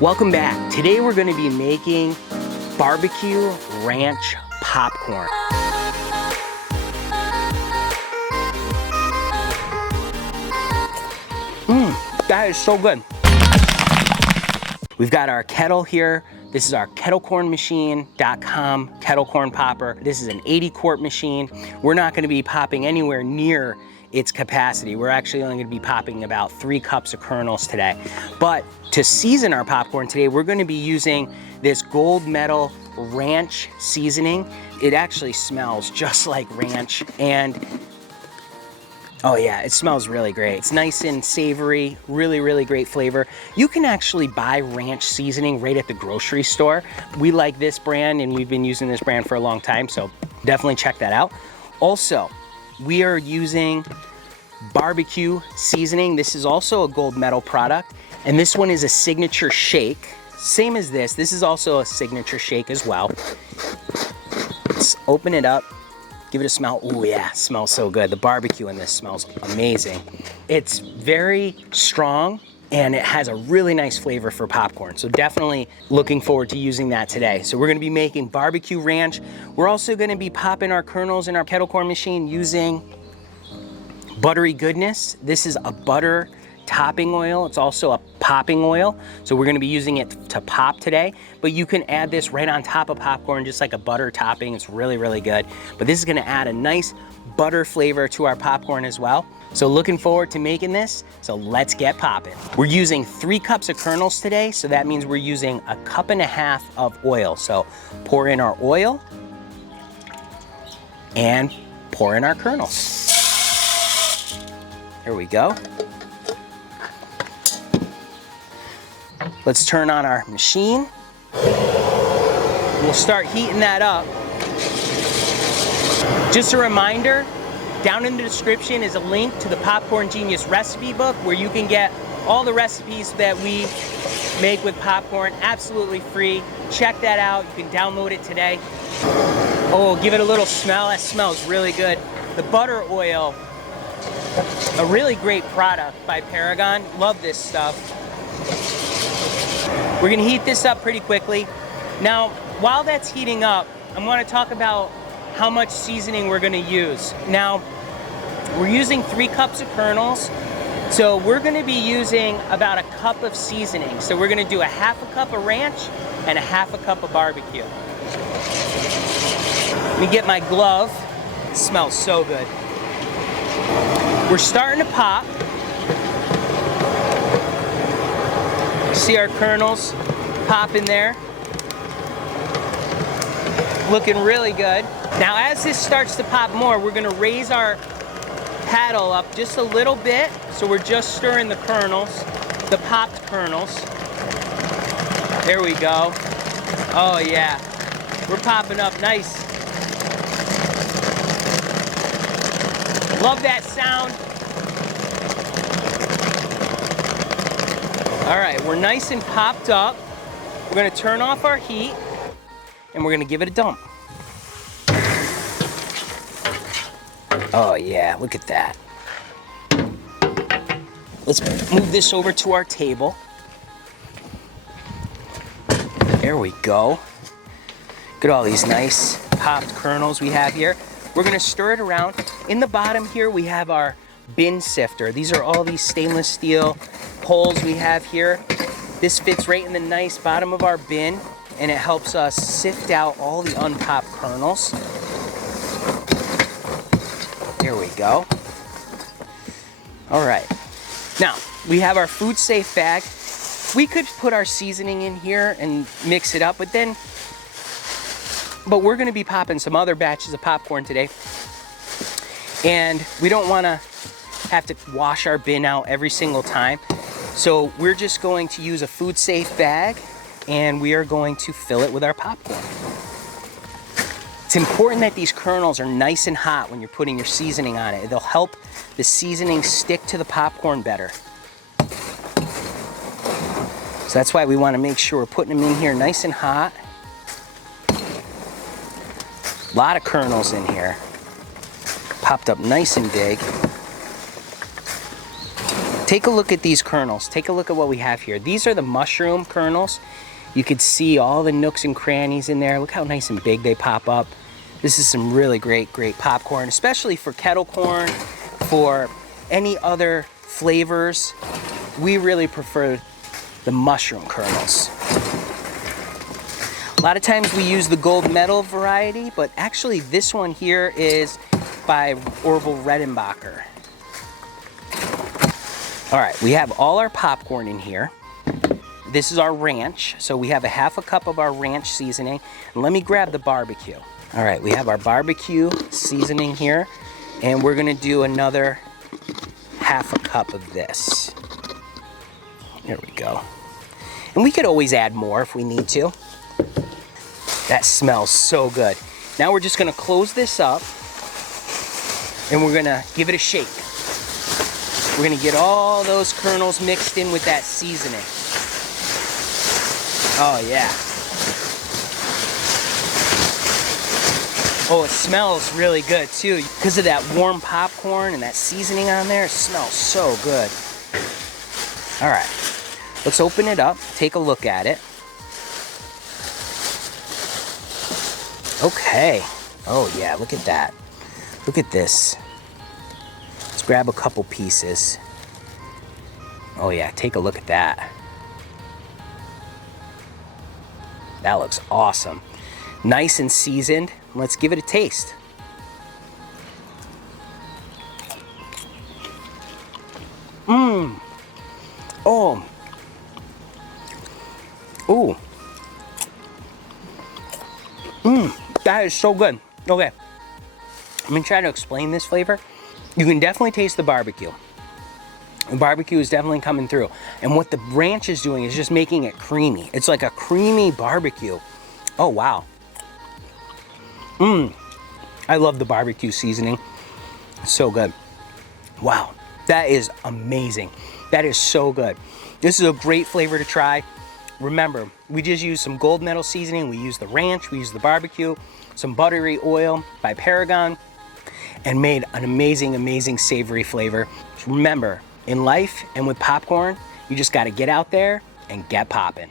Welcome back. Today we're going to be making barbecue ranch popcorn. That is so good. We've got our kettle here. This is our kettlecornmachine.com kettle corn popper. This is an 80 quart machine. We're not going to be popping anywhere near its capacity. We're actually only going to be popping about 3 cups of kernels today. But to season our popcorn today, we're going to be using this gold medal ranch seasoning. It actually smells just like ranch, and oh yeah, it smells really great. It's nice and savory, really great flavor. You can actually buy ranch seasoning right at the grocery store. We like this brand and we've been using this brand for a long time, so definitely check that out. Also, we are using barbecue seasoning. This is also a gold medal product, and this one is a signature shake. Same as this. This is also a signature shake as well. Let's open it up. Give it a smell. Oh yeah, smells so good. The barbecue in this smells amazing. It's very strong and it has a really nice flavor for popcorn. So definitely looking forward to using that today. So we're gonna be making barbecue ranch. We're also gonna be popping our kernels in our kettle corn machine using buttery goodness. This is a butter topping oil. It's also a popping oil. So we're gonna be using it to pop today, but you can add this right on top of popcorn, just like a butter topping. It's really good. But this is gonna add a nice butter flavor to our popcorn as well. So looking forward to making this. So let's get popping. We're using 3 cups of kernels today. So that means we're using 1.5 cups of oil. So pour in our oil and pour in our kernels. Here we go. Let's turn on our machine. We'll start heating that up. Just a reminder, down in the description is a link to the Popcorn Genius recipe book where you can get all the recipes that we make with popcorn absolutely free. Check that out. You can download it today. Oh, give it a little smell. That smells really good. The butter oil, a really great product by Paragon. Love this stuff. We're gonna heat this up pretty quickly. Now, while that's heating up, I'm gonna talk about how much seasoning we're gonna use. Now, we're using 3 cups of kernels, so we're gonna be using about 1 cup of seasoning. So we're gonna do 1/2 cup of ranch and 1/2 cup of barbecue. Let me get my glove. It smells so good. We're starting to pop. See our kernels pop in there. Looking really good. Now as this starts to pop more, we're gonna raise our paddle up just a little bit. So we're just stirring the kernels, the popped kernels. There we go. Oh yeah, we're popping up nice. Love that sound. All right, we're nice and popped up. We're gonna turn off our heat and we're gonna give it a dump. Oh yeah, look at that. Let's move this over to our table. There we go. Look at all these nice popped kernels we have here. We're gonna stir it around. In the bottom here, we have our bin sifter. These are all these stainless steel holes we have here. This fits right in the nice bottom of our bin, and it helps us sift out all the unpopped kernels. There we go. All right. Now, we have our food safe bag. We could put our seasoning in here and mix it up, but we're gonna be popping some other batches of popcorn today. And we don't wanna have to wash our bin out every single time. So we're just going to use a food safe bag and we are going to fill it with our popcorn. It's important that these kernels are nice and hot when you're putting your seasoning on it. They'll help the seasoning stick to the popcorn better. So that's why we want to make sure we're putting them in here nice and hot. A lot of kernels in here. Popped up nice and big. Take a look at these kernels. Take a look at what we have here. These are the mushroom kernels. You could see all the nooks and crannies in there. Look how nice and big they pop up. This is some really great popcorn, especially for kettle corn, for any other flavors. We really prefer the mushroom kernels. A lot of times we use the gold medal variety, but actually this one here is by Orville Redenbacher. All right, we have all our popcorn in here. This is our ranch, so we have a ½ cup of our ranch seasoning. And let me grab the barbecue. All right, we have our barbecue seasoning here, and we're gonna do another ½ cup of this. There we go. And we could always add more if we need to. That smells so good. Now we're just gonna close this up, and we're gonna give it a shake. We're gonna get all those kernels mixed in with that seasoning. Oh yeah. Oh, it smells really good too. Because of that warm popcorn and that seasoning on there, it smells so good. All right, let's open it up, take a look at it. Okay. Oh yeah, look at that. Look at this. Let's grab a couple pieces. Oh yeah, take a look at that. That looks awesome. Nice and seasoned. Let's give it a taste. Mmm. Oh. Ooh. Mmm. That is so good. Okay. I'm gonna try to explain this flavor. You can definitely taste the barbecue. The barbecue is definitely coming through. And what the ranch is doing is just making it creamy. It's like a creamy barbecue. Oh, wow. Mmm. I love the barbecue seasoning. It's so good. Wow. That is amazing. That is so good. This is a great flavor to try. Remember, we just used some gold medal seasoning. We used the ranch. We used the barbecue. Some buttery oil by Paragon. And made an amazing savory flavor. So remember, in life and with popcorn, you just got to get out there and get popping.